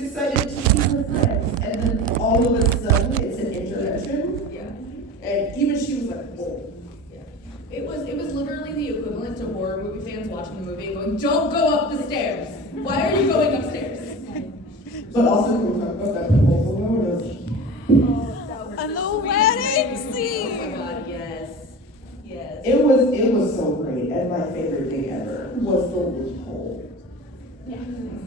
excited to see her friends, and then all of a sudden it's an intervention. Yeah. And even she was like, whoa. Yeah. It was literally the equivalent to horror movie fans watching the movie and going, "Don't go up the stairs. Why are you going upstairs?" But also, can we talk about that proposal notice? And the wedding Oh scene! my god, yes. Yes. It was so great, and my favorite thing ever was the loophole. Yeah.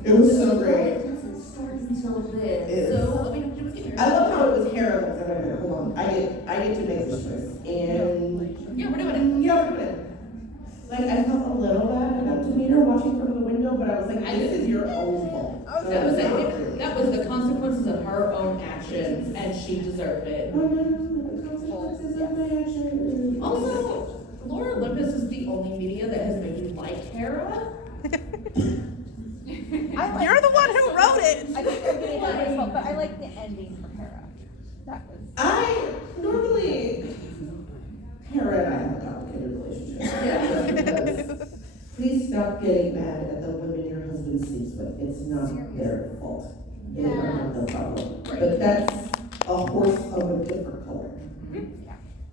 It was so great. It doesn't start until this. It is. So, I mean, it was I love how it was Hera that said, "Wait, hold on, I get to make this choice," and yeah, we're doing it. yeah, we're doing it. Like, I felt a little bad I got to meet her watching from the window, but I was like, this is your own fault. So That was it's not it. really- That was the consequences of her own actions, and she deserved it. The consequences of my actions. Also, Laura Olympus is the only media that has made me like Hera. You're the one who wrote it! I think I'm getting ahead of myself, but I like the ending for Hera. That was. I normally, Hera and I have a complicated relationship. Because please stop getting mad at the women your husband sleeps with. It's not their fault. They are not the problem. But that's a horse of a different color.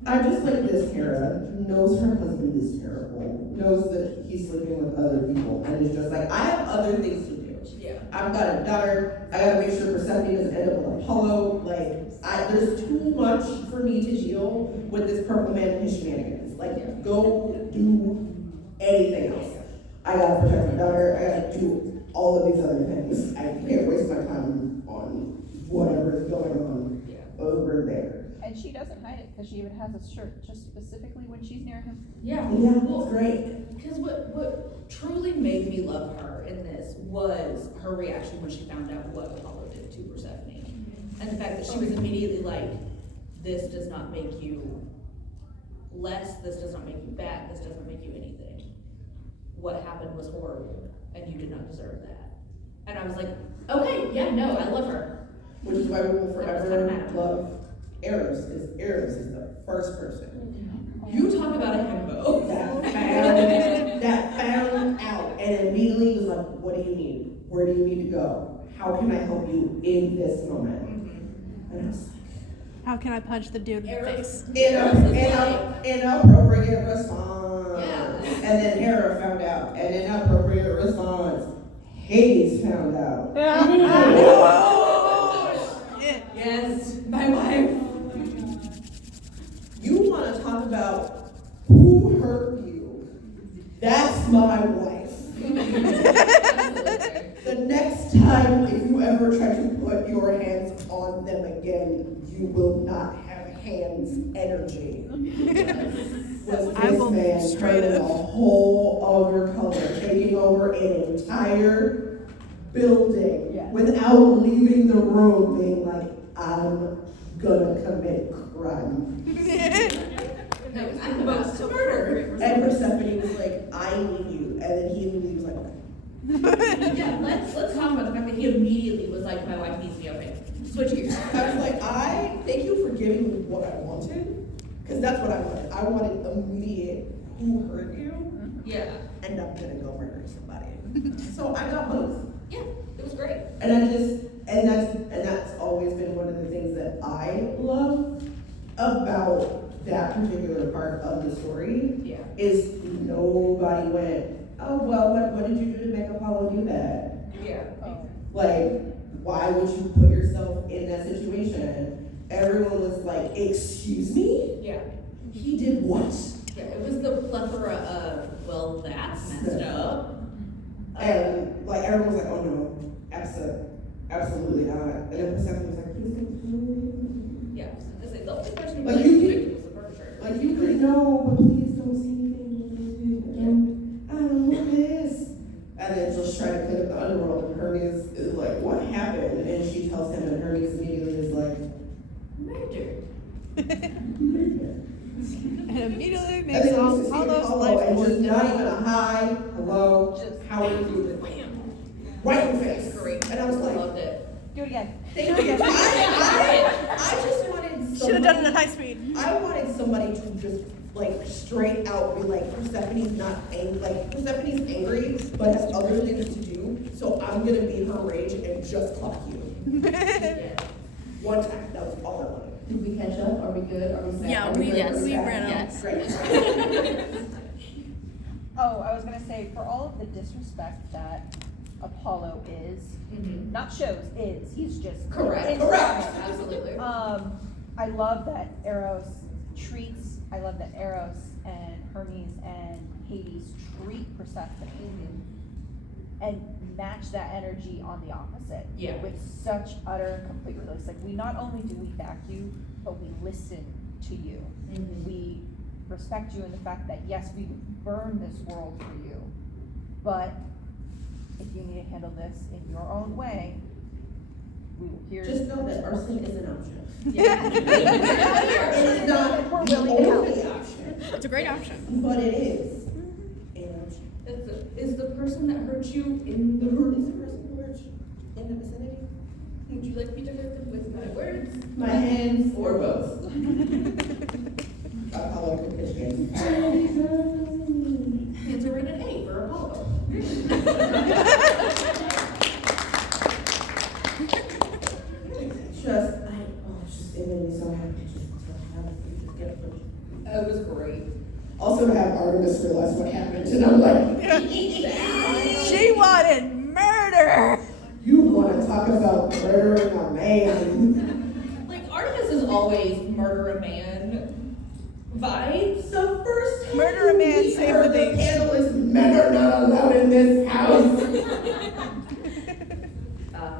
I just like this Hera, knows her husband is terrible, knows that he's sleeping with other people, and is just like, I have other things to do. Yeah. I've got a daughter, I gotta make sure Persephone doesn't end up with Apollo, there's too much for me to deal with this purple man and his shenanigans. Like, go do anything else. I gotta protect my daughter, I gotta do all of these other things. I can't waste my time on whatever is going on over there. And she doesn't hide it because she even has a shirt just specifically when she's near him. Yeah. Yeah, Well, it's great. Because what truly made me love her in this was her reaction when she found out what Apollo did to Persephone. And the fact that she was immediately like, this does not make you less, this does not make you bad, this doesn't make you anything. What happened was horrible, and you did not deserve that. And I was like, okay, yeah, no, I love her. Which is why we will forever Cinematic. love Eros, because Eros is the first person You talk about a himbo. that found out and immediately was like, what do you need? Where do you need to go? How can I help you in this moment? And I was like, How can I punch the dude in the face? inappropriate response. Yeah. And then Hera found out, an inappropriate response. Hades found out. Yes, my wife. You want to talk about who hurt you? That's my wife. The next time, if you ever try to put your hands on them again, you will not have hands energy. Was I this will man straight turning a up. whole other color, taking over an entire building without leaving the room, being like, I'm gonna commit crime. I'm about to murder. And Persephone was like, I need you. And then he immediately was like, okay. Yeah, let's talk about the fact that he immediately was like, my wife needs me, okay. Switch gears. I was like, I thank you for giving me what I wanted. Because that's what I wanted. I wanted immediate, who hurt you? Yeah. And I'm gonna go murder somebody. So I got both. Yeah, it was great. And that's always been one of the things that I love about that particular part of the story. Yeah. Is nobody went, oh, well, what did you do to make Apollo do that? Yeah. Like, why would you put yourself in that situation? Everyone was like, excuse me? Yeah. He did what? Yeah, it was the plethora of, well, that's messed up. And like, everyone was like, oh no, absolutely not. And then Persephone was like, please don't. Yeah. I say, the only person who Like, was you convicted was the perpetrator. Like, you could know, but please don't say anything. I don't want this. And then just trying to clean up the underworld, and Hermes is like, what happened? And she tells him, and Hermes immediately is like, Murder. And immediately and makes then all he sees those Apollo, life and force just not even a hi, hello, how are you doing? Right in the face. Great. And I was like, loved it. Do it again. thank you. I just wanted somebody. Should have done it at high speed. I wanted somebody to just like straight out be like, Persephone's not angry. Like, Persephone's angry, but has other things to do. So I'm gonna be her rage and just clock you. One time, that was all I wanted. Did we catch up? Are we good? Are we set? Yeah, Are we- good? yes, we Set? ran out. Yes. Great. Oh, I was gonna say, for all of the disrespect that Apollo is, Mhm. not shows, he's just. Correct. in- Correct. Absolutely. I love that I love that Eros and Hermes and Hades treat Persephone and match that energy on the opposite. Yeah. With such utter and complete release. Like, we not only do we back you, but we listen to you. Mhm. We respect you in the fact that, yes, we would burn this world for you, but if you need to handle this in your own way, we will hear. Just know that arson is an option. Yeah. It is not We're the willing to help. only option, It's a great option. but it is an option. Is the person that hurt you in the Who room? is the person who hurt you in the vicinity? Would you like me to hurt them with my words? My hands or both. Apollo could pitch games. Hands are rated A for Apollo. It made me so happy just to have you just get pushed. That was great. Also to have Artemis realize what happened, and I'm like, She wanted murder. you wanna talk about murdering a man? Like, Artemis is always murder a man vibes. The first time Murder a man, we save heard the beach. panel is men are not allowed in this house.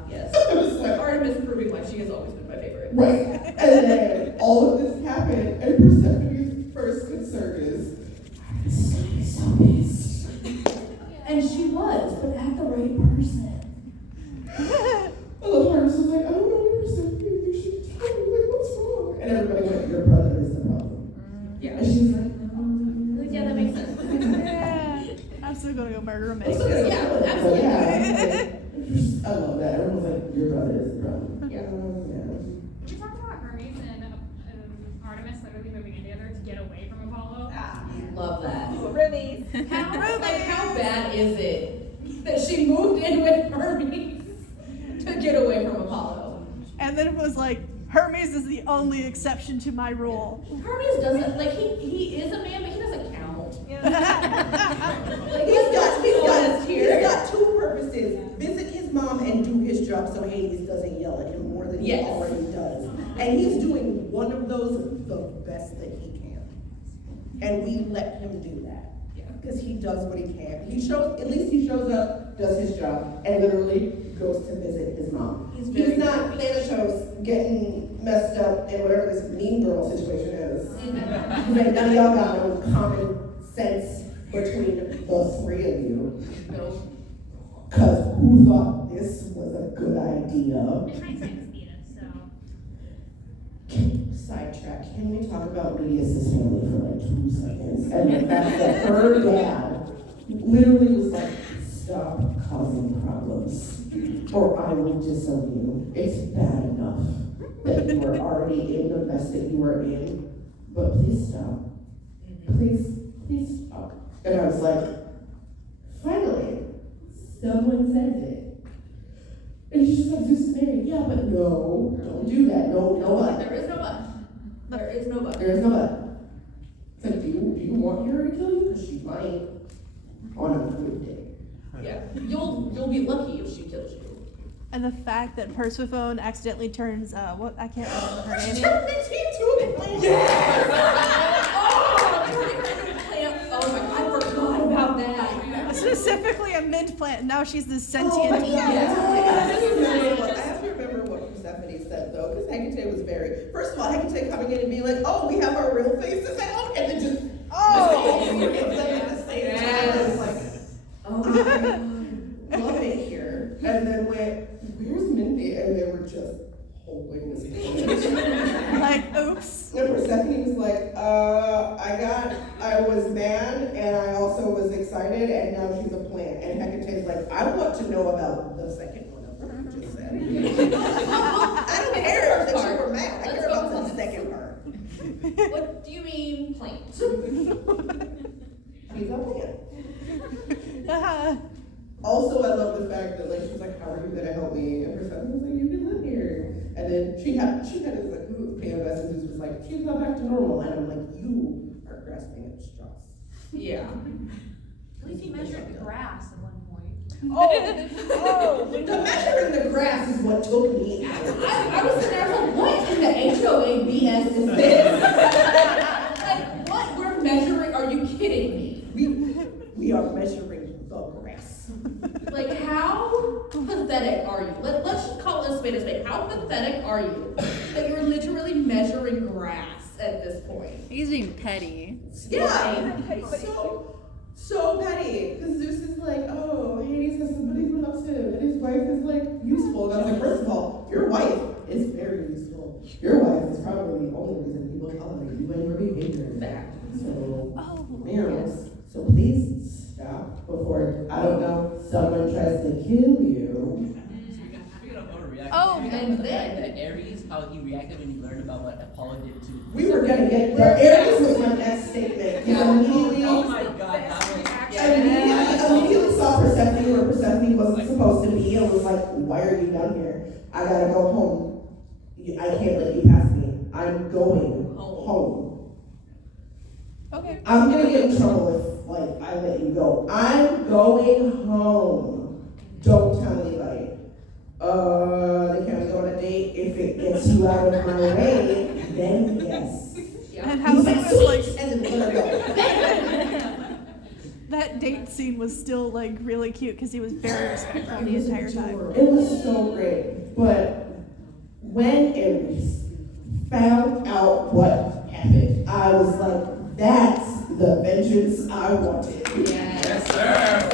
Yes. It was like, Artemis proving why she has always been my favorite. right, and then all of this happened, and Persephone's first concern is, I'm gonna be so pissed. And she was, but at the right person. I love Artemis was like, I don't know where Persephone is, you should tell me, like, what's wrong? And everybody went, your brother is the problem. Yeah. And she was like, Yeah, that makes sense. Yeah. I'm still gonna go murder a I'm still man. gonna Yeah, kill it, but absolutely. yeah. I love that. Everyone was like, your brother is the problem. Yeah. We talked about Hermes and Artemis literally moving in together to get away from Apollo. Love that. Rubies. How bad is it that she moved in with Hermes to get away from Apollo? And then it was like, Hermes is the only exception to my rule. Hermes doesn't, like, he is a man, but he doesn't count. Like, He's got two purposes. Visit his mom and do his job so Hades doesn't yell at him more than he Yes. already does. And he's doing one of those the best that he can. And we let him do that. Yeah. Because he does what he can. At least he shows up, does his job, and literally goes to visit his mom. He's very not Thanatos getting messed up in whatever this mean girl situation is. Mm-hmm. Like, none of y'all got no common sense between the three of you. No. Cause who thought this was a good idea? In hindsight, it's Venus, so. Sidetrack, can we talk about Medius' family for like 2 seconds? And the fact that her dad literally was like, stop causing problems, or I will disown you. It's bad enough that you were already in the mess that you were in, but please stop. Please stop. And I was like, finally, someone says it. And she's just like, Zeus is married. Yeah, but no, don't do that. No, but. There is no but. There is no but. There is no but. It's like, do you want her to kill you? Because she might on a good day. Yeah. You'll be lucky if she kills you. And the fact that Persephone accidentally turns, what, I can't remember her name. Oh my god, I forgot about that. Specifically a mint plant, and now she's this sentient Oh my being. God. I have to remember what Persephone said though, because Hecate was very. First of all, Hecate coming in and being like, "Oh, we have our real faces out," and then just at the same time. I was like, "Oh my God, love it here." And then went, "Where's Mindy?" And they were just holding this image. Like, oops. And Persephone was like, I was mad and I also was excited and now she's a plant. And Hecate's like, I want to know about the second one of what you just said. I don't care that you were mad. I care about the second part. What do you mean plant? She's a plant. Also, I love the fact that like she's like, "How are you gonna help me?" And Persephone was like, "You can live here." And then she had this like PMS and was like, "She's not back to normal." And I'm like, "You are grasping at straws." Yeah. At least he measured the grass at one point. Oh, The measuring the grass is what took me out. I was sitting there, I was like, what in the HOA BS is this? Like, what? We're measuring, are you kidding me? We are measuring the grass. Like, how pathetic are you? Let's just call it a spade a spade. How pathetic are you that you're literally measuring grass at this point? He's being petty. Yeah. So petty. Because Zeus is like, oh, Hades has somebody who loves him, and his wife is like useful. And I was like, first of all, your wife is very useful. Your wife is probably the only reason people tolerate you and your behavior. Fact. So, Oh. Miriam, so please stop before, I don't know, someone tries to kill you. Speaking of overreacting, Oh, and then- the Ares, how he reacted when he learned about what Apollo did to. We were gonna get there. Aries was my next statement. Yeah. Immediately, Oh my god, that was. I immediately saw Persephone where Persephone wasn't supposed to be and was like, why are you down here? I gotta go home. I can't let you pass me. I'm going home. Okay. I'm gonna get in trouble if, like, I let you go. I'm going home. Don't tell anybody. Can we go on a date? If it gets you out of my way, then yes. And how He's it like, was like, "Sweet," and then let her go. that date scene was still like really cute because he was very respectful the entire time. It was so great. But when Ares found out what happened, I was like, that's the vengeance I wanted. Yes, sir.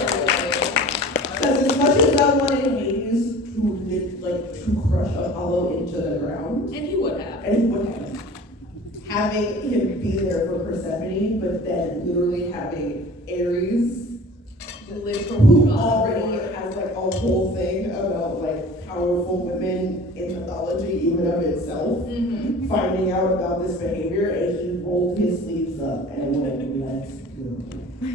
Because as much as I wanted Hades to crush Apollo into the ground, And he would have. and he would have, having him be there for Persephone, but then literally having Ares, who already has like a whole thing about like powerful women in mythology, even of itself, Mm-hmm. finding out about this behavior, and he rolled his sleeves up and went, let's go. He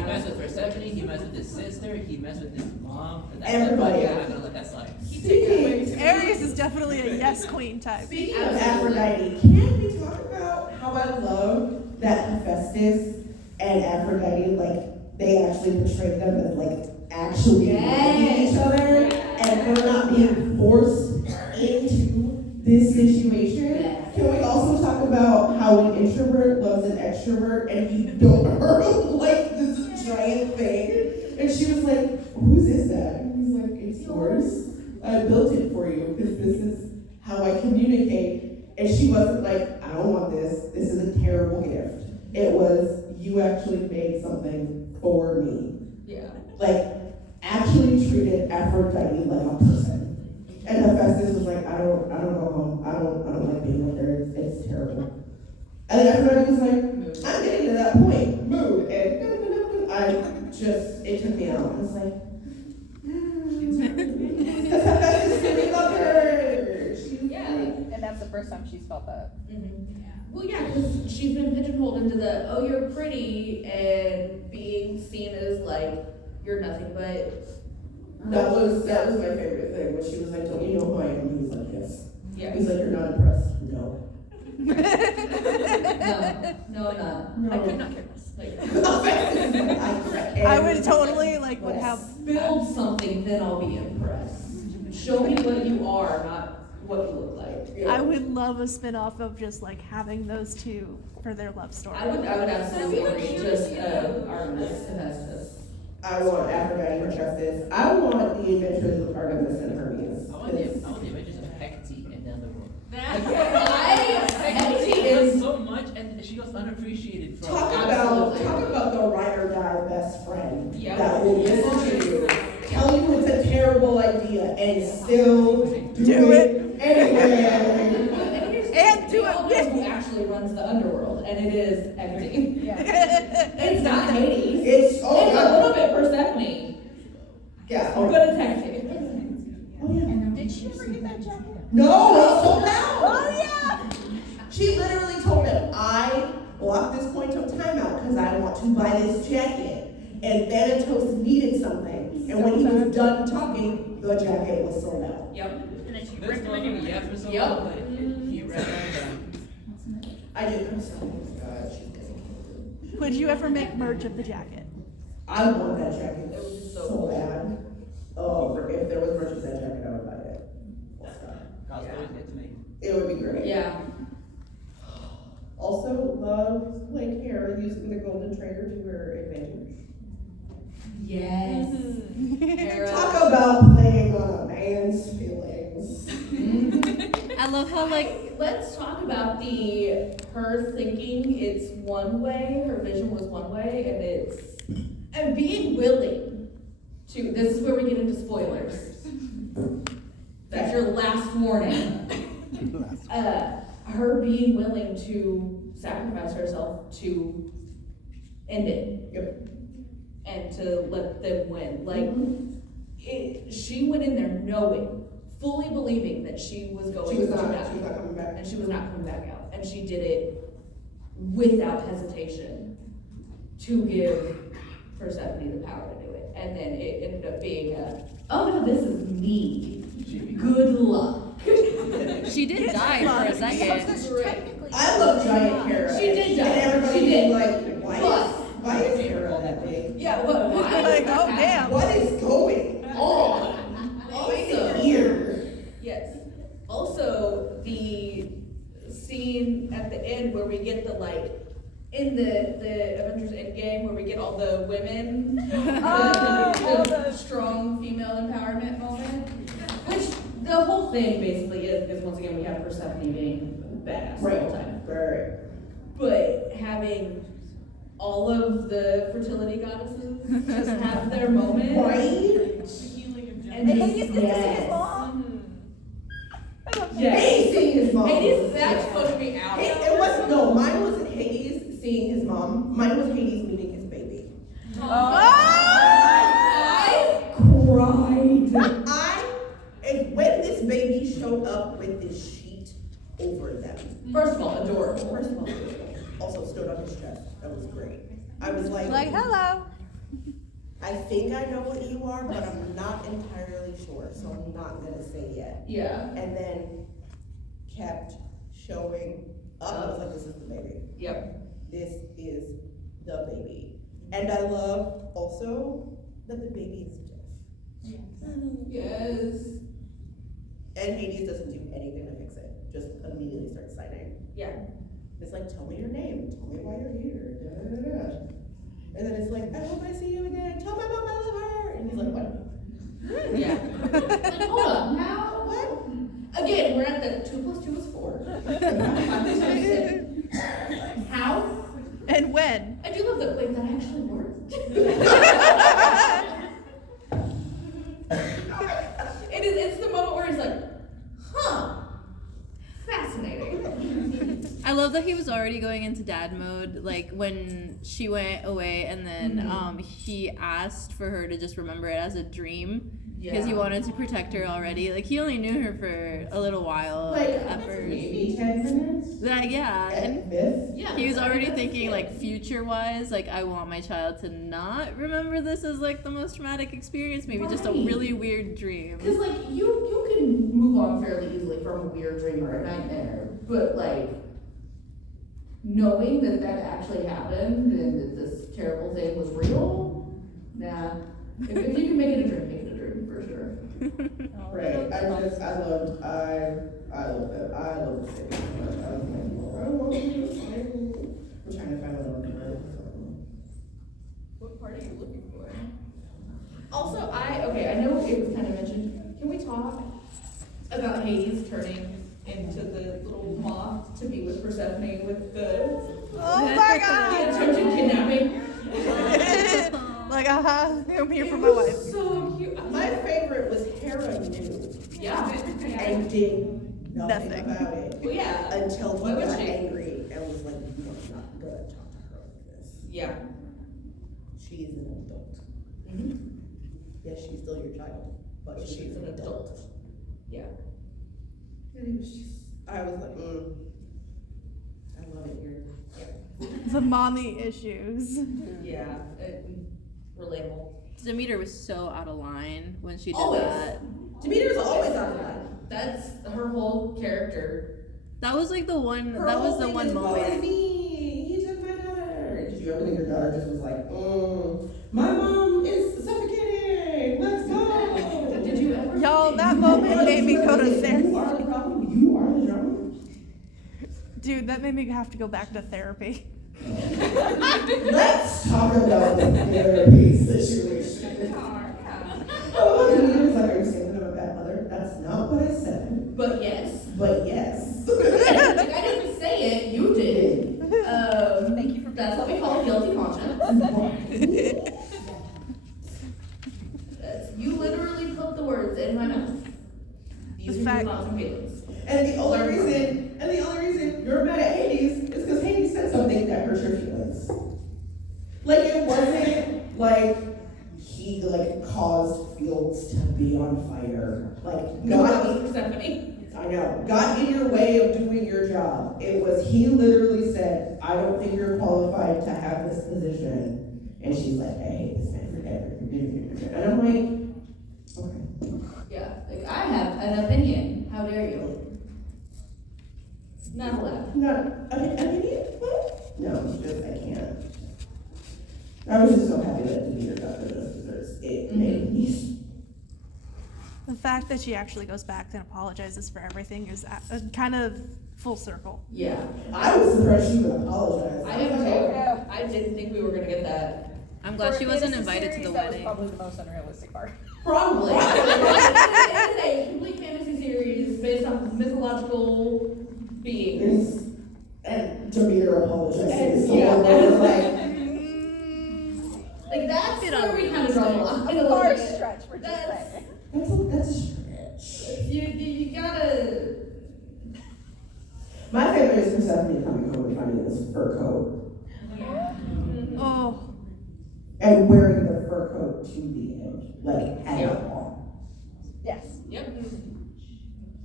messed with Persephone, he messed with his sister, he messed with his mom. Everybody. Yeah, I'm not gonna let that slide. Aries is definitely a yes queen type. Speaking of Aphrodite, can we talk about how I love that Hephaestus and Aphrodite, like, they actually portrayed them as, like, actually loving each other, and they're not being forced into this situation? Can we also talk about how an introvert loves an extrovert, and he built her, like, this giant thing? And she was like, whose is that? And he's like, it's yours. I built it for you, because this is how I communicate. And she wasn't like, I don't want this. This is a terrible gift. It was, you actually made something for me. Yeah. Like, actually treated Aphrodite like a person. And Hephaestus was like, I don't go home. I don't like being with her. It's terrible. And then Aphrodite was like, I'm getting to that point. Mood. And it took me out. I was like, because Hephaestus really loved her. Yeah. And that's the first time she's felt that. Mm-hmm. Well, yeah, because she's been pigeonholed into the, oh, you're pretty, and being seen as like, you're nothing but. That was my favorite thing, when she was like, don't you know who I am? And he was like, yes. Yeah. He's like, you're not impressed? No. No, I'm not. No. I could not care less. Like, I would totally like would have build something, then I'll be impressed. Show me what you are, not what you look like. I would love a spin-off of just like having those two for their love story. I would absolutely agree. Just Artemis and Hephaestus. I want Aphrodite for justice. I want the adventures of Artemis and Hermes. I want the adventures of Hecate and the underworld. Hecate She does is so much, and she was unappreciated from. Talk about the ride or die best friend Yeah. that will listen to you, tell you it's a terrible idea, and still do it anyway. And do it with who actually runs the underworld, and it is Hecate. Yeah. It's not Hades. It's It's a little bit Persephone, yeah. but it's Hecate. Oh yeah. Did she ever get that jacket? No, it's sold out. Oh yeah. She literally told him, I blocked this point of timeout because I want to buy this jacket. And Thanatos needed something. something. And when he was done talking, the jacket was sold out. Yep. And then she This ripped him a new one, one. yeah, for so Yep. long, but he ran down. I did. I'm sorry. God, she's getting. Would you ever make merch of the jacket? I want that jacket It was so so bad. Oh, if there was merch of that jacket, I would buy it. Cosplayers get to make. It would be great. Yeah. Also, love like Hera using the golden trigger to her advantage. Yes. Hera. Talk about playing on a man's feelings. I love how Let's talk about her thinking it's one way, her vision was one way, and being willing to, this is where we get into spoilers. That's your last warning. Her being willing to sacrifice herself to end it. Yep. And to let them win. Like, she went in there knowing, fully believing that she was going She was to not die. coming back. And she was not coming back out. And she did it without hesitation to give Persephone the power to do it. And then it ended up being oh no, this is me. Good luck. she did die for a second. Technically. I love giant Hera. She did die. And everybody She did. being like, why is Hera that big? Yeah, what? Why? Like, oh, damn. What is going on? Also, Here. yes. Also, the scene at the end where we get the in the Avengers Endgame where we get all the women, the strong female empowerment moment, which the whole thing basically is because once again we have Persephone being badass the whole time, Right. but having all of the fertility goddesses just have their moment. Right? And And just- Hades gets to see yes. his mom. Yes. Hades seeing his mom. Hades, that took me out. It wasn't, no, mine wasn't Hades seeing his mom. Mine was Hades meeting his baby. I cried. When this baby showed up with this sheet over them. First of all, adorable. First of all, also stood on his chest. That was great. I was like, Hello. I think I know what you are, but I'm not entirely sure, so I'm not gonna say yet. Yeah. And then kept showing up. I was like, this is the baby. Yep. This is the baby. And I love also that the baby is deaf. Yes. And Hades doesn't do anything to fix it, just immediately starts signing. Yeah. It's like, tell me your name, tell me why you're here, da da da da. And then it's like, I hope I see you again, tell my mom I love her. And he's like, what? Yeah. Like, hold up, now. What? Again, we're at the 2 + 2 is 4. 5 + 6 is 6. How? And when? I do love that. Wait, that actually worked. It's the moment where he's like, huh, fascinating. I love that he was already going into dad mode, like when she went away and then he asked for her to just remember it as a dream because he Yeah. wanted to protect her already. Like he only knew her for a little while Like, at first. maybe 10 minutes? Yeah, and At this? Yeah. he was already thinking like future wise, like I want my child to not remember this as like the most traumatic experience, maybe just a Right. really weird dream. Because, like, you can move on fairly easily from a weird dream or a nightmare, but, like, knowing that that actually happened and that this terrible thing was real, nah. If you can make it a dream, make it a dream, for sure. Right, I loved it. I love this baby so much. I was like, I want you to find. I'm trying to find another word. What part are you looking for? Also, I know it was kind of mentioned, can we talk about Hades turning into the little moth to be with Persephone with the Oh my the god! attempted kidnapping? Like, I'm here for my wife. So cute. My favorite was Hera knew Yeah. and did nothing Nothing. about it Well, yeah. until he Why would got she? angry and was like, "You are not gonna talk to her like this. Yeah. She is an adult. Yes, she's still your child, but But she's an adult." Yeah. And it was just, I was like, I love it here. The mommy issues. Yeah. Relatable. Demeter was so out of line when she did Always. that. Demeter's always out of line. That's her whole character. That was like the one. Her That was whole the thing one is, "Woe is moment. me. He took my daughter." Did you ever think your daughter just was like, my mom is suffocating. Let's go. Did you ever? Y'all, that moment made me go to You therapy. are the problem. You are the drama. Dude, that made me have to go back to therapy. Let's talk about the therapy situation. Oh, Demeter's like, "Are you saying that I'm a bad mother?" That's not what I said. But yes. But yes. Like, I didn't say it, you did. Thank you for That's what we call a guilty conscience. You literally put the words in my mouth. These are your fact- thoughts and feelings. And the only reason you're mad at Hades is because Hades said something that hurt your feelings. Like, it wasn't like he caused fields to be on fire. Like, God, Persephone. I know, got in your way of doing your job. It was, he literally said, "I don't think you're qualified to have this position." And she's like, "I hate this man forever." And I'm like, okay. Yeah, like I have an opinion. How dare you? Not allowed. No, opinion? What? No, just, I can't. I was just so happy that Demeter got rid of those desserts. It made me. The fact that she actually goes back and apologizes for everything is kind of full circle. Yeah. I was surprised she would apologize. I am was like, too. I didn't think we were gonna get that. I'm glad For she a wasn't fantasy invited to series, the that was wedding. probably the most unrealistic part. Probably. It is a complete fantasy series based on mythological beings. And Demeter apologized. And, So yeah, we're that- like, Like that's Bit where we kind of draw the line. A little far bit. stretch, we're just That's- saying. that's a stretch. You gotta. My favorite is Persephone coming home and finding this fur coat. Oh, And wearing the fur coat to the end. Like, at Yeah. all. Yes. Yep.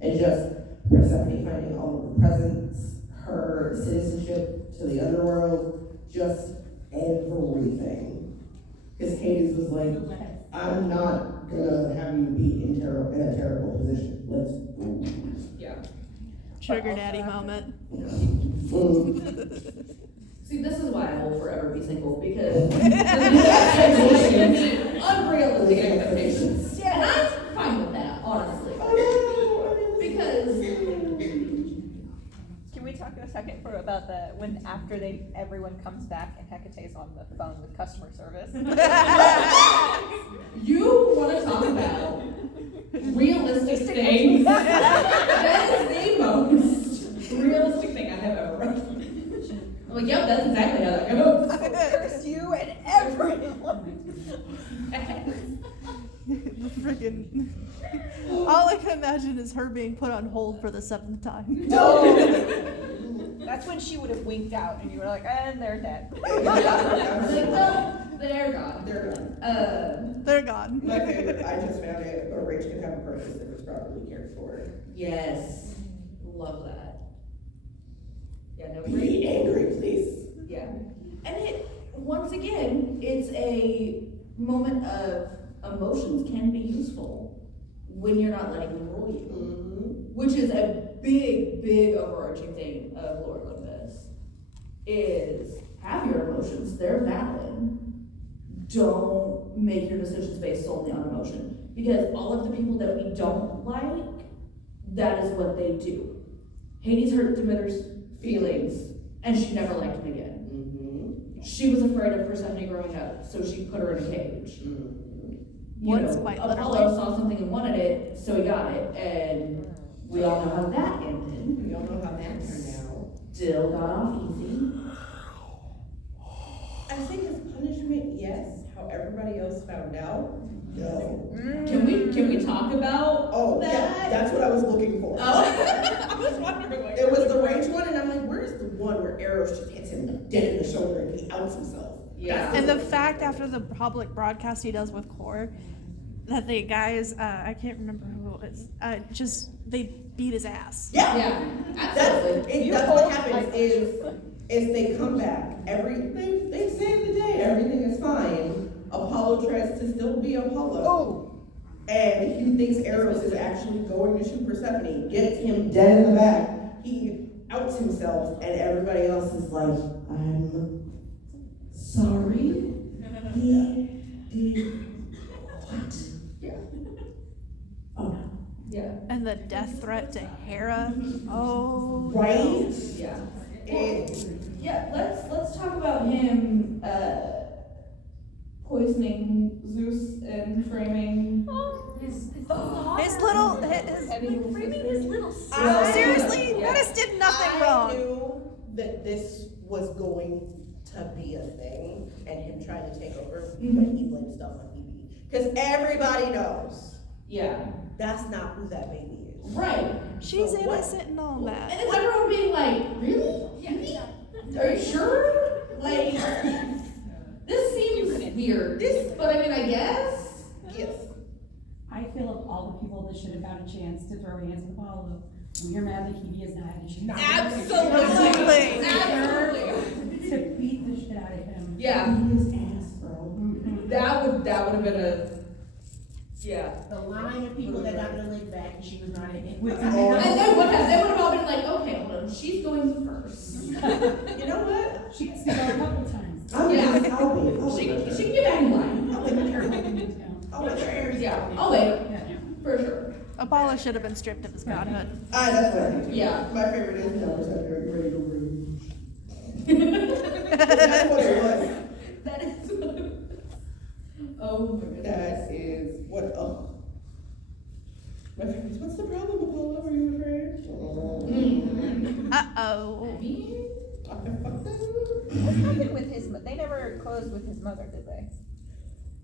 And just Persephone finding all of the presents, her citizenship to the underworld, just everything. Because Hades was like, "I'm not gonna have you be in a terrible position. Let's go." Yeah. sugar daddy moment. See, this is why I will forever be single because expectations, unrealistic expectations. And I'm fine with that, honestly. Because Can we talk in a second about when after everyone comes back and Hecate's on the phone with customer service? you want to talk about realistic things. That is the most realistic thing I have ever written. I'm like, yep, that's exactly how that goes. Curse you and everyone. The freaking. All I can imagine is her being put on hold for the 7th time. That's when she would have winked out and you were like, and they're dead. Like, well, they're gone. They're done. They're gone. My favorite, I just found it, a rich could have a purpose that was properly cared for. Yes. Love that. Yeah, no, Be great. angry, please. Yeah. And once again, it's a moment of emotions can be useful when you're not letting them rule you. Which is a big, big overarching theme of Lord Olympus. Is have your emotions, they're valid. Don't make your decisions based solely on emotion. Because all of the people that we don't like, that is what they do. Hades hurt Demeter's feelings, and she never liked him again. She was afraid of Persephone growing up, so she put her in a cage. Once, quite Apollo literally. saw something and wanted it, so he got it, and we all know how that ended. We all know how that turned out. Still got off easy. I think as punishment, yes. How everybody else found out, no. Can we talk about Oh, that? yeah, that's what I was looking for. Oh, I was wondering what It was the rage one, and I'm like, where's the one where Eros just hits him dead in the shoulder and he outs himself? Yeah. And the fact after the public broadcast he does with Core, that the guys, I can't remember who it was, just, they beat his ass. Yeah. Yeah, That's, absolutely. that's what happens is they come back, they save the day, everything is fine, Apollo tries to still be Apollo. Oh, And he thinks Eros is actually going to shoot Persephone, gets him dead in the back. He outs himself, and everybody else is like, I'm sorry. He did what? Yeah. Oh no. Yeah. And the death threat to Hera. Oh. Right? Yeah. It, Yeah, let's talk about him poisoning Zeus and framing. Framing his little Seriously, Yeah. Venus did nothing I wrong. knew that this was going to be a thing, and him trying to take over, but he blamed stuff on Phoebe. Because everybody knows Yeah. that's not who that baby is. Right. She's So what- innocent and all And that. it's everyone being like, really? Yeah. Are you sure? Like, this seems weird. But I mean, I guess. Yes. I feel of all the people that should have had a chance to throw hands with Apollo, we are mad that he has not had a chance. Absolutely. To beat the shit out of him. Yeah. His ass, bro. That would have been a. Yeah. The line of people that got their leg back and she was not in it. With- And they would have all been like, okay, hold on, she's going first. You know what? She gets to go a couple times. I'll Yeah. be. I'll She wait. can get back in line. I'll wait. I'll wait. Yeah, I'll wait, Yeah. for sure. Apollo should have been stripped of his godhood. That's what I think. Yeah. My favorite is numbers that are ready to room. That's what it was. That is. Oh my goodness. That is what. My favorite is, what's the problem, Apollo? Are you afraid? Uh-oh. what happened with his, they never closed with his mother, did they?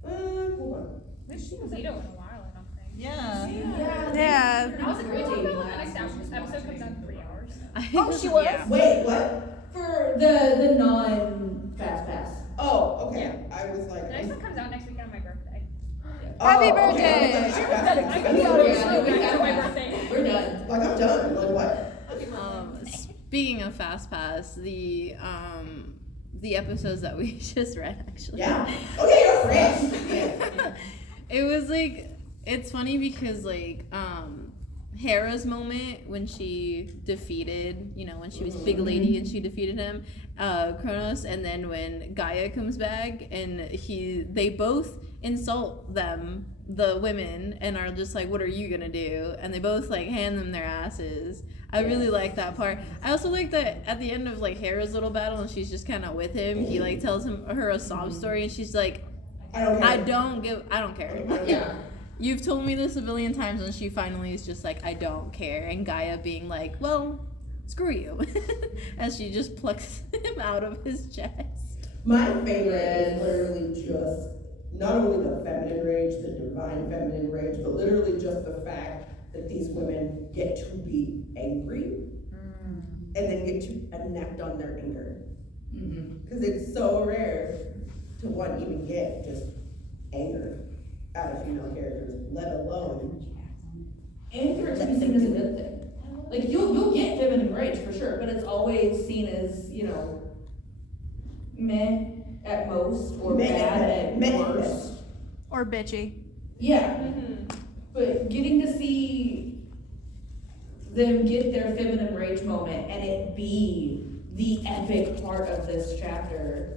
Hold on. She was Zito in a while, I don't think. Yeah. Yeah. That was a great take. The next episode comes out in 3 hours. Oh, she was? Yeah. Wait, what? For the non-fast pass. Oh, okay. I was like. The next one comes out next week on my birthday. Happy okay. birthday. I was like, I can go to my birthday. We're done. Like, I'm done. Like, what? Speaking of Fast Pass, the episodes that we just read actually. Yeah. Okay, you're fresh. Yeah. It was like, it's funny because like Hera's moment when she defeated, when she was big lady and she defeated him, Kronos, and then when Gaia comes back and they both insult them, the women, and are just like, what are you gonna do? And they both like hand them their asses. I really like that part. I also like that at the end of like Hera's little battle and she's just kind of with him, he like tells her a sob story and she's like, I don't care. I don't care. Yeah. You've told me this a billion times, and she finally is just like, I don't care. And Gaia being like, well, screw you. As she just plucks him out of his chest. My favorite is literally just not only the feminine rage, the divine feminine rage, but literally just the fact that these women get to be angry and then get to enact on their anger. Because it's so rare to one even get just anger out of female characters, let alone. And for it to be seen as a good thing. Like, you'll get feminine rage for sure, but it's always seen as, meh at most, or Meh bad at at best. worst. Or bitchy. Yeah. But getting to see them get their feminine rage moment and it be the epic part of this chapter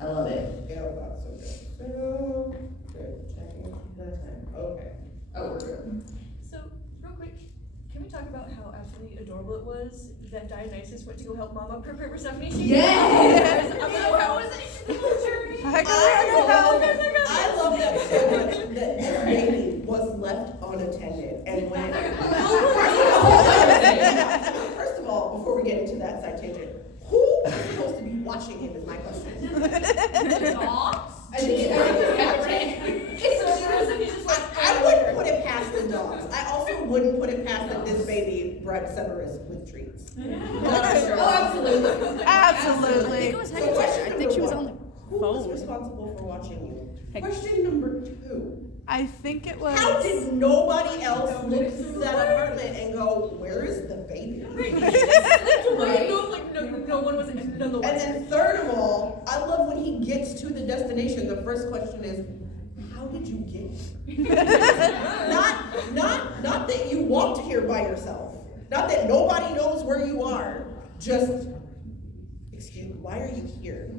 I love it. Yeah, that's so good. So good. Checking the time. Okay. Oh, we're good. So, real quick, can we talk about how absolutely adorable it was that Dionysus went to go help Mama prepare Persephone? Yes! I'm like, how was it? Journey. I love that so much that this baby was left unattended and when first of all, before we get into that side tangent, who is supposed to be watching him is my question. Dogs? I think I wouldn't put it past the dogs. I also wouldn't put it past that this baby bred Severus with treats. Oh, absolutely. Absolutely. So question I think she was number on one, who was responsible for watching you? Question number 2. I think it was. How did nobody else look through that apartment and go, where is the baby? Right. No one was in the And then third of all, I love when he gets to the destination conversation, the first question is, how did you get here? Not that you walked here by yourself. Not that nobody knows where you are. Just, excuse me, why are you here?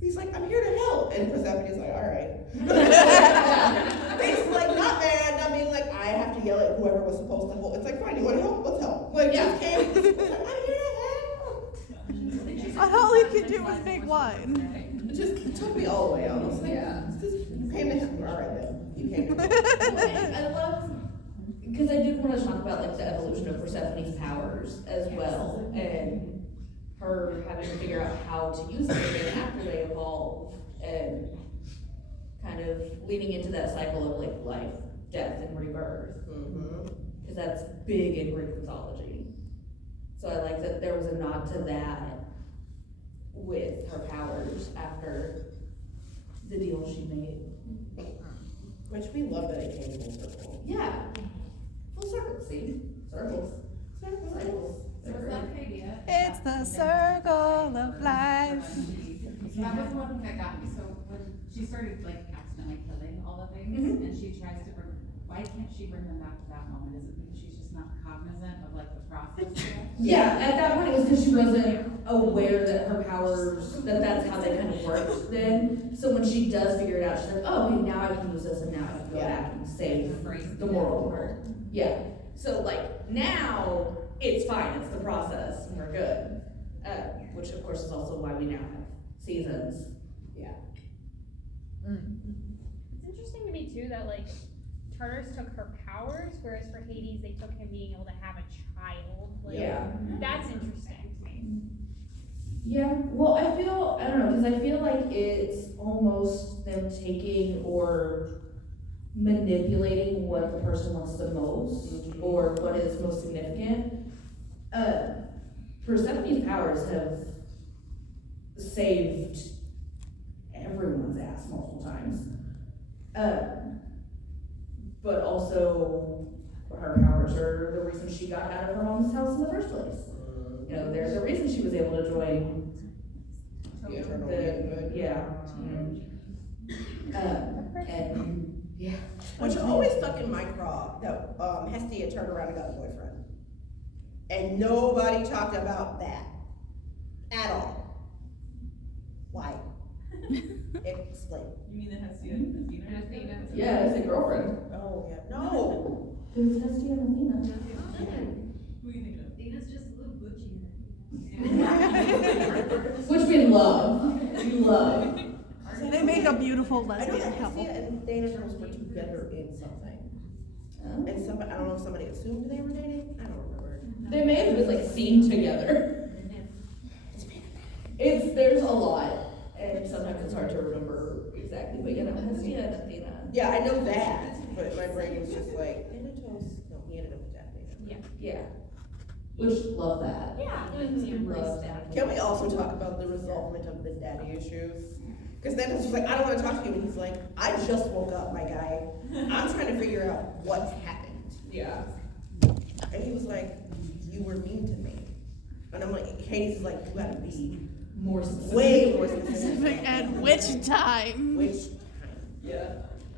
He's like, I'm here to help. And Persephone's like, all right. He's like, not mad, not being like, I have to yell at whoever was supposed to help. It's like, fine, you want to help? Let's help. Like, just came, I'm here to help. All he could do was make wine. It just took me all the way out. I was like, Yeah. you came to help. All right, then. You came to help. I love, because I did want to talk about like the evolution of Persephone's powers as well, and her having to figure out how to use them again after they evolve, and kind of leading into that cycle of like life, death, and rebirth, because that's big in Greek mythology. So I like that there was a nod to that with her powers after the deal she made. Which we love that it came full circle. Yeah. Full circle, see? Circles. Circles. It's the circle of life. So that was one thing that got me. So when she started like accidentally killing all the things, Mhm. and she tries to bring, why can't she bring them back to that moment? Is it because she's just not cognizant of like the process? Yeah, at that point it was because she wasn't aware that her powers, that's how they kind of worked then. So when she does figure it out, she's like, oh, okay, now I can use this and now I can go back and save the moral world. Yeah. So like now it's fine, it's the process and we're good. Which of course is also why we now have seasons. Yeah. It's interesting to me too that like Tartarus took her powers, whereas for Hades they took him being able to have a child. Like, Yeah. That's interesting to me. Yeah, well, I don't know, because I feel like it's almost them taking or manipulating what the person wants the most, or what is most significant. Persephone's powers have saved everyone's ass multiple times. But also, her powers are the reason she got out of her mom's house in the first place. You know, there's a reason she was able to join The eternal the, good. yeah. And, yeah. Which always stuck in my craw that Hestia turned around and got a boyfriend. And nobody talked about that at all. Why? Explain. You mean the Hestia and Athena? Yeah, it's a girlfriend. Oh, yeah. No. It was Hestia and Athena. Who do you think of? Athena's just a little butchy. Which we love. We love. They make a beautiful I know lesbian that couple. Hestia and Thanatos were together in something. And somebody, I don't know if somebody assumed they were dating. I don't remember. They may have been like seen together. There's a lot, and sometimes it's hard to remember exactly, but you know, Hestia and Athena. Yeah, I know that, but my brain was just like, Thanatos, no, he ended up with Athena. Yeah. Which, love that. Yeah. Love that. Can we also talk about the resolvement of the daddy issues? Because then it's just like, I don't want to talk to you, and he's like, I just woke up, my guy. I'm trying to figure out what's happened. Yeah. And he was like, you were mean to me. And I'm like, Hades is like, you gotta be More specific. way more specific. And which time? Which time? Yeah.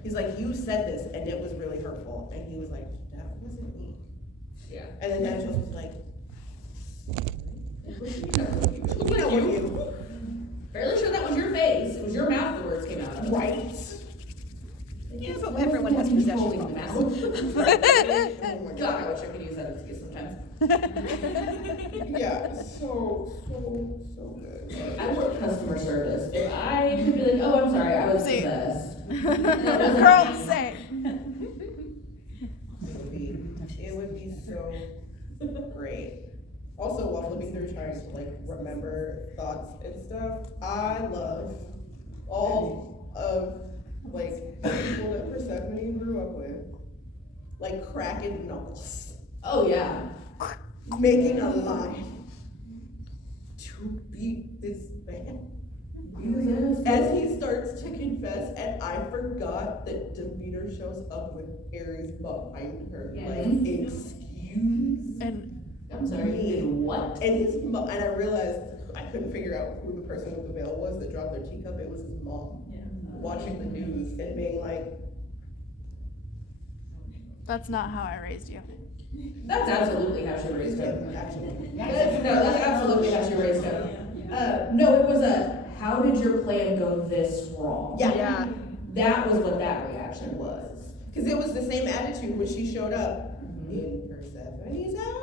He's like, you said this, and it was really hurtful. And he was like, that wasn't me. Yeah. And then Thanatos was like, Look at you. Fairly sure that was your face. It was your mouth the words came out of. right. Yeah, but everyone has possession Holy of mouth. Oh my God, I wish I could use that excuse sometimes. Yeah, so good. I work customer service. If I could be like, oh, I'm sorry, I was See. possessed. Girl, say. It would be so great. Also, while flipping through trying to like remember thoughts and stuff, I love all of like people that Persephone grew up with, like cracking knuckles, Oh, yeah. making a line to beat this man. As he starts to confess, and I forgot that Demeter shows up with Ares behind her. Yes. Like, excuse And I'm sorry, you did what? And and I realized I couldn't figure out who the person with the veil was that dropped their teacup. It was his mom. watching the news and being like, That's not how I raised you. That's absolutely how she raised him. actually. That's absolutely how she raised him. No, it was how did your plan go this wrong? Yeah. That was what that reaction was. Because it was the same attitude when she showed up in Persephone's house.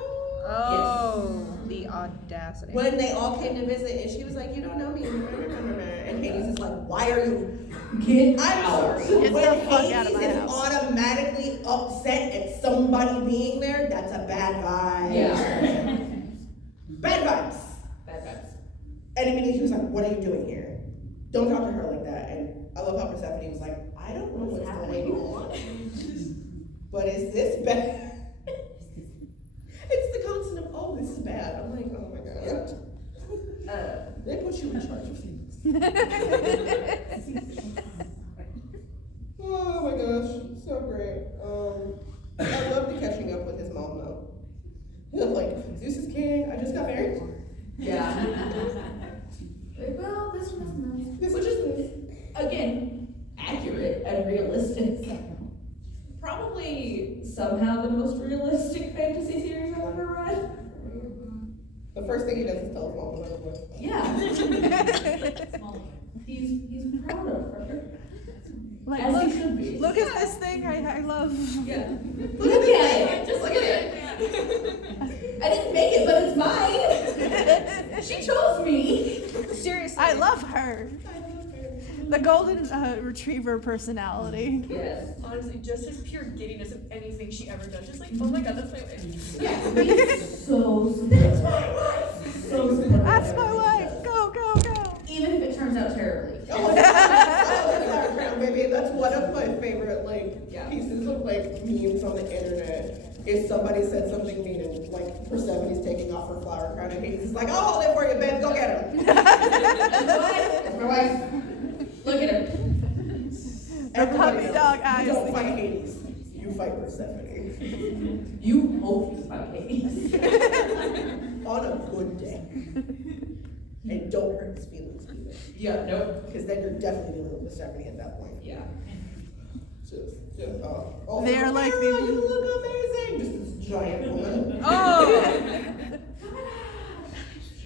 Oh, the audacity. When they all came to visit and she was like, you don't know me. And Hades is like, why are you? Get I'm out. sorry. Get When the fuck out of my Hades is house. automatically upset at somebody being there, that's a bad vibe. Yeah. Bad vibes. Bad vibes. And immediately he was like, what are you doing here? Don't talk to her like that. And I love how Persephone was like, I don't know what's going on. But is this bad? It's the constant of, oh, this is bad. I'm like, oh my god. They put you in charge of things. Oh my gosh, so great. I love the catching up with his mom though. He was like, Zeus is king, I just got married. Yeah. Well, this was nice. This was just nice. Again, accurate and realistic. Probably somehow the most realistic fantasy series I've ever read. The first thing he does is tell his mom to live with. Yeah. He's proud of her. Like, As look, he should be. look at this thing I love. Yeah. Look at it. Just look at it. I didn't make it, but it's mine. She chose me. Seriously. I love her. The golden retriever personality. Yes. Honestly, just his pure giddiness of anything she ever does. Just like, oh my god, that's my wife. Yeah. So that's my wife. So That's my wife. Go, go, go. Even if it turns out terribly. Oh, that's our crown, baby. That's one of my favorite Yeah. pieces of memes on the internet. If somebody said something mean and Persephone's taking off her flower crown and Hades is like, I'll hold it for you, babe. Go get her. That's my wife. Look at her. The puppy dog eyes. You don't fight Hades. You fight Persephone. You hope you fight Hades. On a good day. And don't hurt his feelings either. Yeah, nope. Because then you're definitely dealing with Persephone at that point. Yeah. Oh, They're like Mara, the- you look amazing. Just this giant woman. Oh.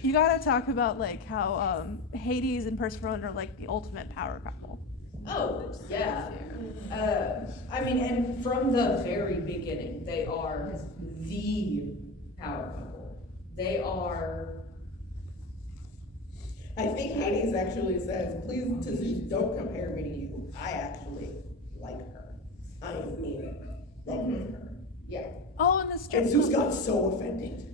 You gotta talk about how Hades and Persephone are like the ultimate power couple. Oh, yeah. I mean, and from the very beginning, they are the power couple. They are. I think Hades actually says, please, to Zeus, don't compare me to you. I actually like her. I am in love with her. Yeah. Oh, and the strip And Zeus club. got so offended.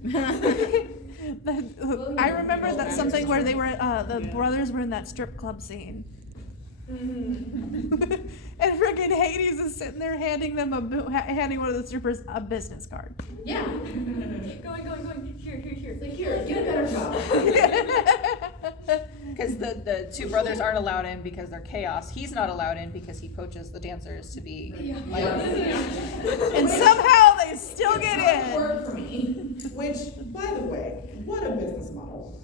I remember that something where they were the brothers were in that strip club scene. Mm-hmm. And freaking Hades is sitting there handing them handing one of the strippers a business card. Yeah. Going. Here. Like, here, get a better job. Because the two brothers aren't allowed in because they're chaos. He's not allowed in because he coaches the dancers to be like. And somehow they still get in. Word for me. Which, by the way, what a business model.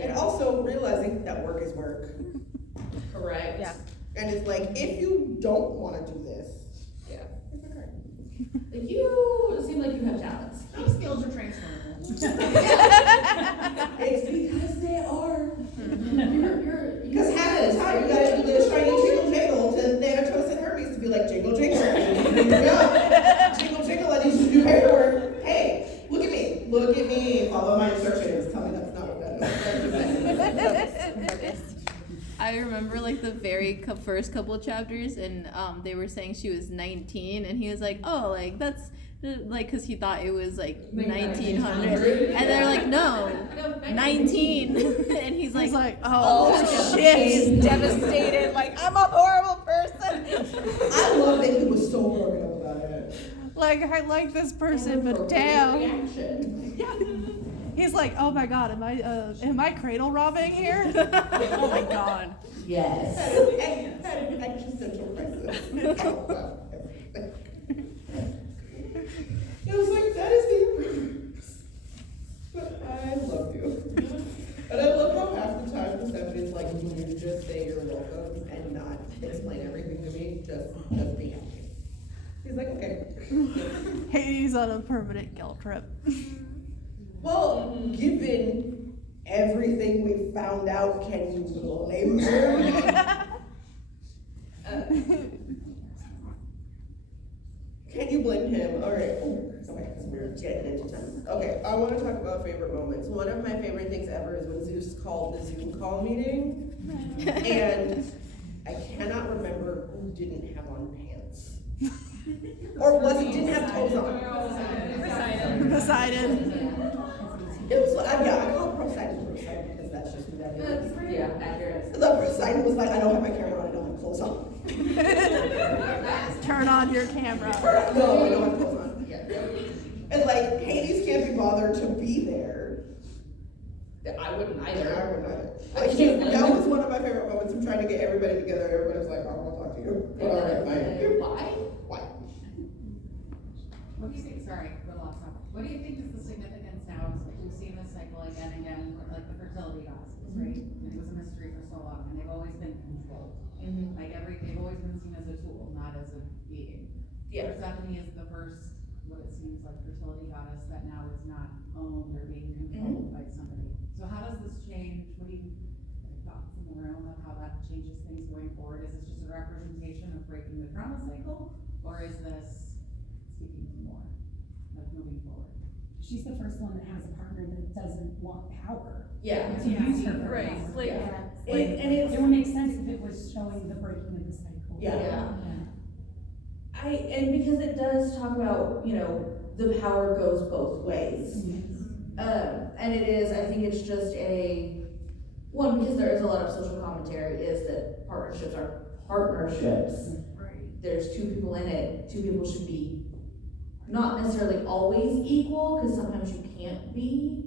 And also realizing that work is work. Correct. Yeah. And it's like, if you don't want to do this, Yeah. it's okay. Like, you seem like you have talents. Those skills are transferable. It's because they are. You're Because half the time you gotta do the shiny jingle jingle to Thanatos and Hermes to be like, jingle jingle. No. Jingle jingle, I need you to do paperwork. Hey, look at me. Look at me. Follow my instructions. Tell me that's not what that is. I remember the very first couple of chapters, and they were saying she was 19, and he was like, "Oh, that's because he thought it was 1900, and they're like, "No, 19," and he's like, "Oh Shit, he's devastated. I'm a horrible person. I love that he was so broken up about it. I like this person, but damn." Reaction. He's like, "Oh my god, am I cradle robbing here?" Oh my god. Yes. Had an existential crisis. It was like, that is the universe. But I love you. And I love how half the time Persephone's like, like, okay. Hades on a permanent guilt trip. Well, given everything we found out, can you blame her? Can you blame him? All right. Ooh, okay, because we're getting into time. Okay, I want to talk about favorite moments. One of my favorite things ever is when Zeus called the Zoom call meeting, and I cannot remember who didn't have on pants, or didn't have toes on. Poseidon. It was like, yeah, I call Poseidon because that's just who that is. Yeah, accurate. The Poseidon was like, I don't have my camera on, I don't have clothes on. Turn on your camera. No, I don't have clothes on. Yeah. And like, Hades can't be bothered to be there. I wouldn't I either. wouldn't either. I can't, that was one of my favorite moments of trying to get everybody together. Everybody was like, I want to talk to you. But all right, fine. Why? What do you think, sorry, we're lost now. What do you think is the significance now, of we've seen this cycle again and again, with like the fertility goddesses, right? And it was a mystery for so long, and they've always been controlled. Like they've always been seen as a tool, not as a being. Yeah. Persephone is the first, what it seems like, fertility goddess that now is not owned or being controlled by somebody. So how does this change, what do you, like, thoughts in the room of how that changes things going forward? Is this just a representation of breaking the trauma cycle, or is this speaking to more, like moving forward? She's the first one that has a partner that doesn't want power. Yeah. To use her for Right, power. like, And it's. It would make sense if it was showing the breaking of the cycle. Yeah. And because it does talk about, the power goes both ways. And it is, I think it's just one, because there is a lot of social commentary, is that partnerships are partnerships. Right. There's two people in it, two people should be not necessarily always equal, because sometimes you can't be,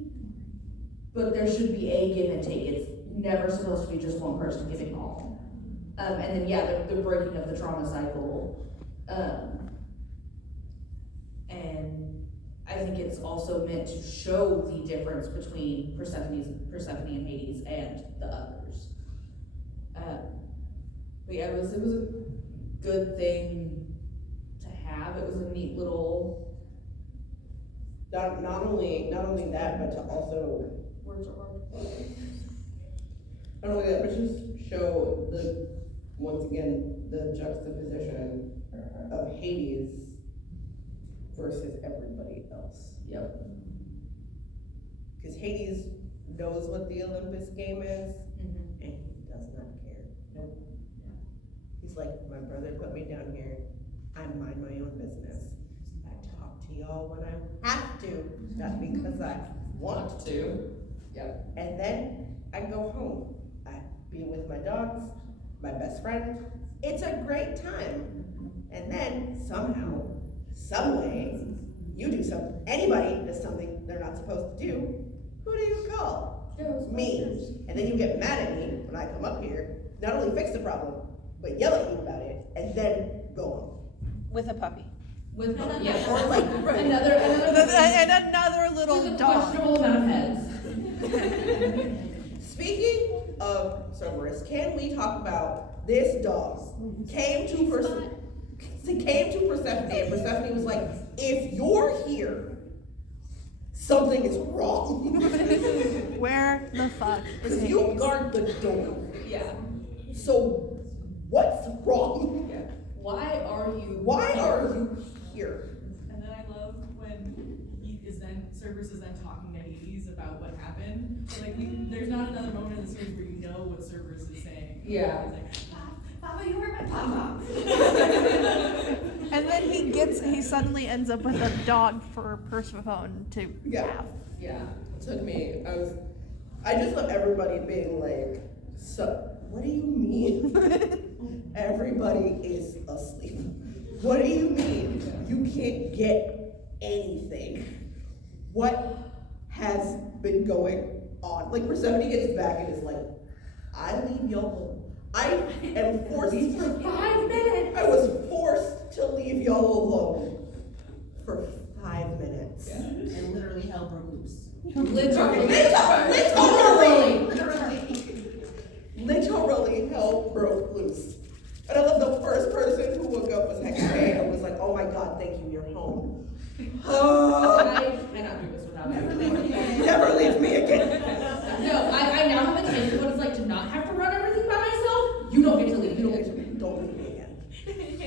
but there should be a give and take. It's never supposed to be just one person giving all. And then, yeah, the breaking of the trauma cycle. And I think it's also meant to show the difference between Persephone and Hades and the others. But yeah, it was a good thing to have. It was a neat little. Not only that, but to also, Words are hard. not only that, but just show once again, the juxtaposition of Hades versus everybody else. Yep. Because Hades knows what the Olympus game is, and he does not care. Nope. He's like, my brother put me down here, I mind my own business. I talk to y'all when I have to, not because I want to. Yep. And then I go home. I be with my dogs, my best friend. It's a great time. And then somehow, some way, you do something, anybody does something they're not supposed to do, who do you call? Me. And then you get mad at me when I come up here, not only fix the problem, but yell at you about it, and then go home. With a puppy. With yeah, Or like, another And another little dog. questionable amount of heads. speaking of Cerberus, can we talk about this dog came to Persephone, and Persephone was like, if you're here, something is wrong. Where the fuck is Because you Hades? guard the door. Yeah. So what's wrong? Yeah. Why are you here? And then I love when Cerberus is then talking to Hades about what happened. Like, there's not another moment in the series where you know what Cerberus is saying. Yeah. He's like, Papa, you were my papa. And then he suddenly ends up with a dog for Persephone to have. Yeah. It took me, I just love everybody being like, so, what do you mean? Everybody is asleep. What do you mean? You can't get anything. What has been going on? Like, Persephone gets back and is like, I leave y'all alone. I am forced for 5 minutes. I was forced to leave y'all alone for 5 minutes. Yeah. And literally hell broke loose. Literally hell broke loose. And I love the first person who woke up was Hecate and was like, oh my God, thank you, you're home. I cannot do this without Never you. leave me. Never leave me again. No, I now have a taste of what it's like to not have to run everything by myself. You don't get to leave. You don't get to leave. Don't leave me again.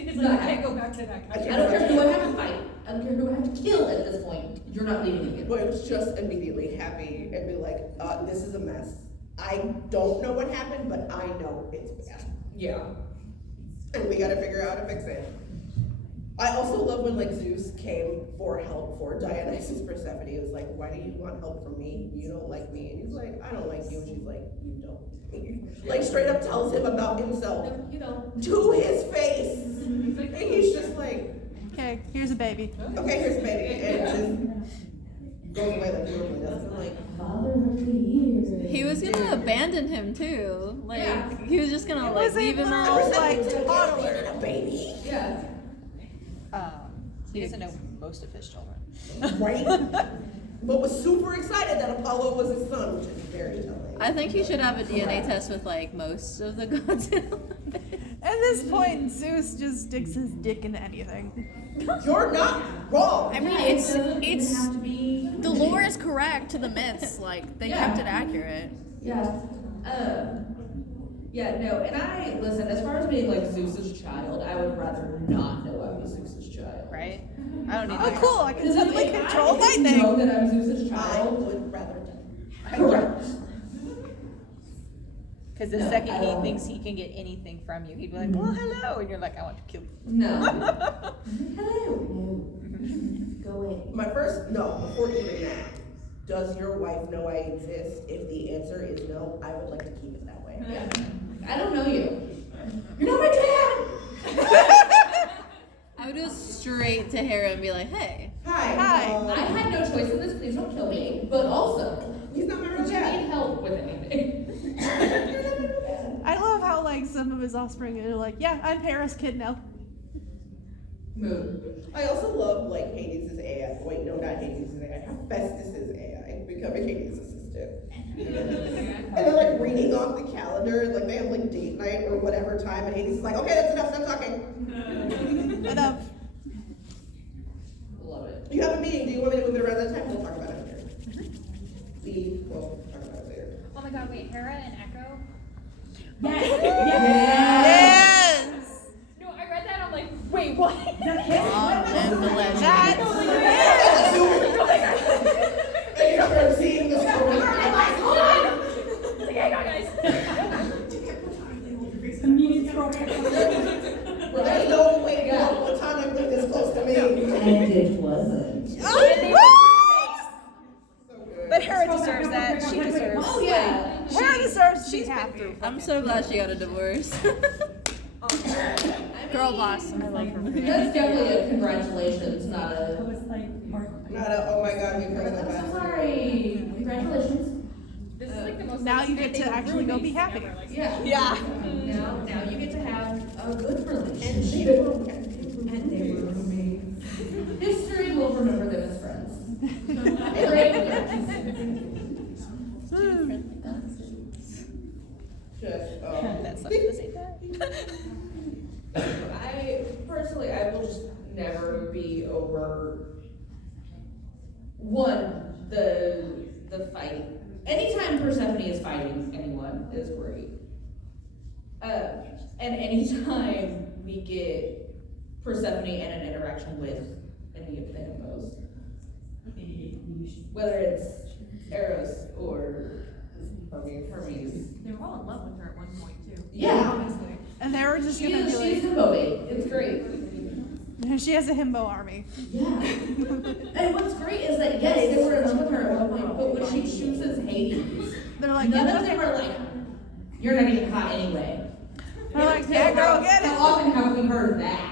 It's like, I can't go back to that. I don't care who I have to fight. I don't care who I have to kill at this point. You're not leaving me again. But it was just immediately happy and be like, this is a mess. I don't know what happened, but I know it's bad. Yeah. And we gotta figure out how to fix it. I also love when like Zeus came for help for Dionysus Persephone. It was like, why do you want help from me? You don't like me. And he's like, I don't like you. And she's like, you don't. Like straight up tells him about himself. You know. To his face. And he's just like, Okay, here's a baby. okay, here's baby. And just goes away like normally does. I'm like, He was gonna abandon him too. Like Yeah. he was just gonna It like was a leave him little, out. like, toddler. A baby. Yeah. He doesn't know most of his children. Right? But was super excited that Apollo was his son, which is very telling. I think he should have a DNA test with like most of the gods. At this point, Zeus just sticks his dick into anything. You're not wrong. I mean, it's the lore is correct to the myths. Like they kept it accurate. Yeah. Yeah, no, and listen, as far as being like Zeus's child, I would rather not know I was Zeus's child. Right? I don't need Oh, cool! I can suddenly control know lightning. that I'm Zeus's I child. would rather die. Correct. Because the No, second I he don't. thinks he can get anything from you, he'd be like, well, hello. And you're like, I want to kill you. No. Hello. Go away. Before even that, does your wife know I exist? If the answer is no, I would like to keep it that way. Yeah. I don't know you. You're not my dad! I would go straight to Hera and be like, hey. Hi. I had no choice in this, please don't kill me. But also, He's not my real would you dad. need help with anything? I love how like some of his offspring are like, yeah, I'm Hera's kid now. Move. I also love like Hades' AI. Wait, no, not Hades' AI. Hephaestus' AI becoming Hades' assistant. And they're like reading off the calendar, like they have like date night or whatever time, and Hades is like, okay, that's enough, stop talking. Enough. Love it. You have a meeting, do you want me to move it around that time? We'll talk about it later. We'll talk about it later. Oh my god, wait, Hera and Echo? Yes. No, I read that, I'm like, wait, what? And the legend. That's And you start seeing the story. Hold on! Like, hang on, guys. Immediate throw. There's no way platonically this close to me. And it wasn't. But Hera deserves that. She deserves. Oh yeah. Hera deserves to be happy. I'm so glad she got a divorce. Girl boss. I love her. That's definitely a congratulations, not It a. was like, Not a, oh my god, we heard that I'm last so night. sorry. Congratulations. This is like the most. Now you get to actually go be thing happy. ever, like, Yeah. Yeah. Now you get to have a good relationship. And they were roommates. History will remember them as friends. Just, That's something to say that. I personally, I will just never be over the fight. Anytime Persephone is fighting anyone is great. And anytime we get Persephone and an interaction with any of the hippos, whether it's Eros or Hermes. They were all in love with her at one point too. Yeah. Obviously. And they were just She's gonna be a himbo bait. It's great. like, she has a himbo army. Yeah. And what's great is that, yes, they were in love with her at one point, but when she chooses Hades, They're like, none yeah, of them are like, you're not even hot anyway. they're like, yeah, girl, get How it. often have we heard that?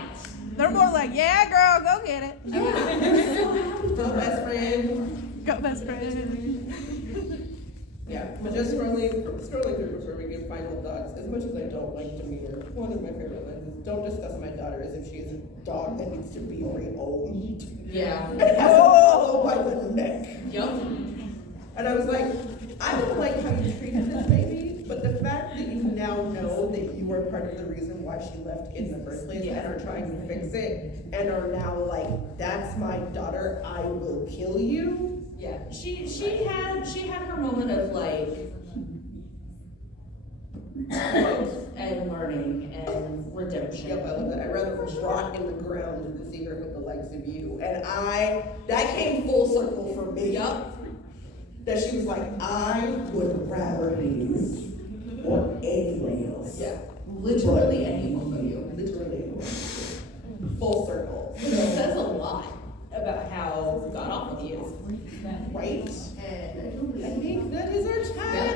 They're more like, yeah, girl, go get it. Yeah, they're so happy. so best friend. Go, best friend. Yeah, but just scrolling through before we give final thoughts, as much as I don't like Demeter, one of my favorite lines is, don't discuss my daughter as if she is a dog that needs to be rehomed. Yeah. And it has a follow by the neck. Yup. And I was like, I don't like how you treated this baby, but the fact that you now know that you were part of the reason why she left in the first place and are trying to fix it and are now like, that's my daughter, I will kill you. Yeah, she had her moment of like growth and learning and redemption. Yep, I love that. I'd rather rot in the ground than to see her with the likes of you. And that came full circle for me. Yup. That she was like, I would rather Hades or anyone else. Yeah, literally anyone but you. Literally anyone. Full circle. It says a lot about how god awful he is. Right? And I think that is our time.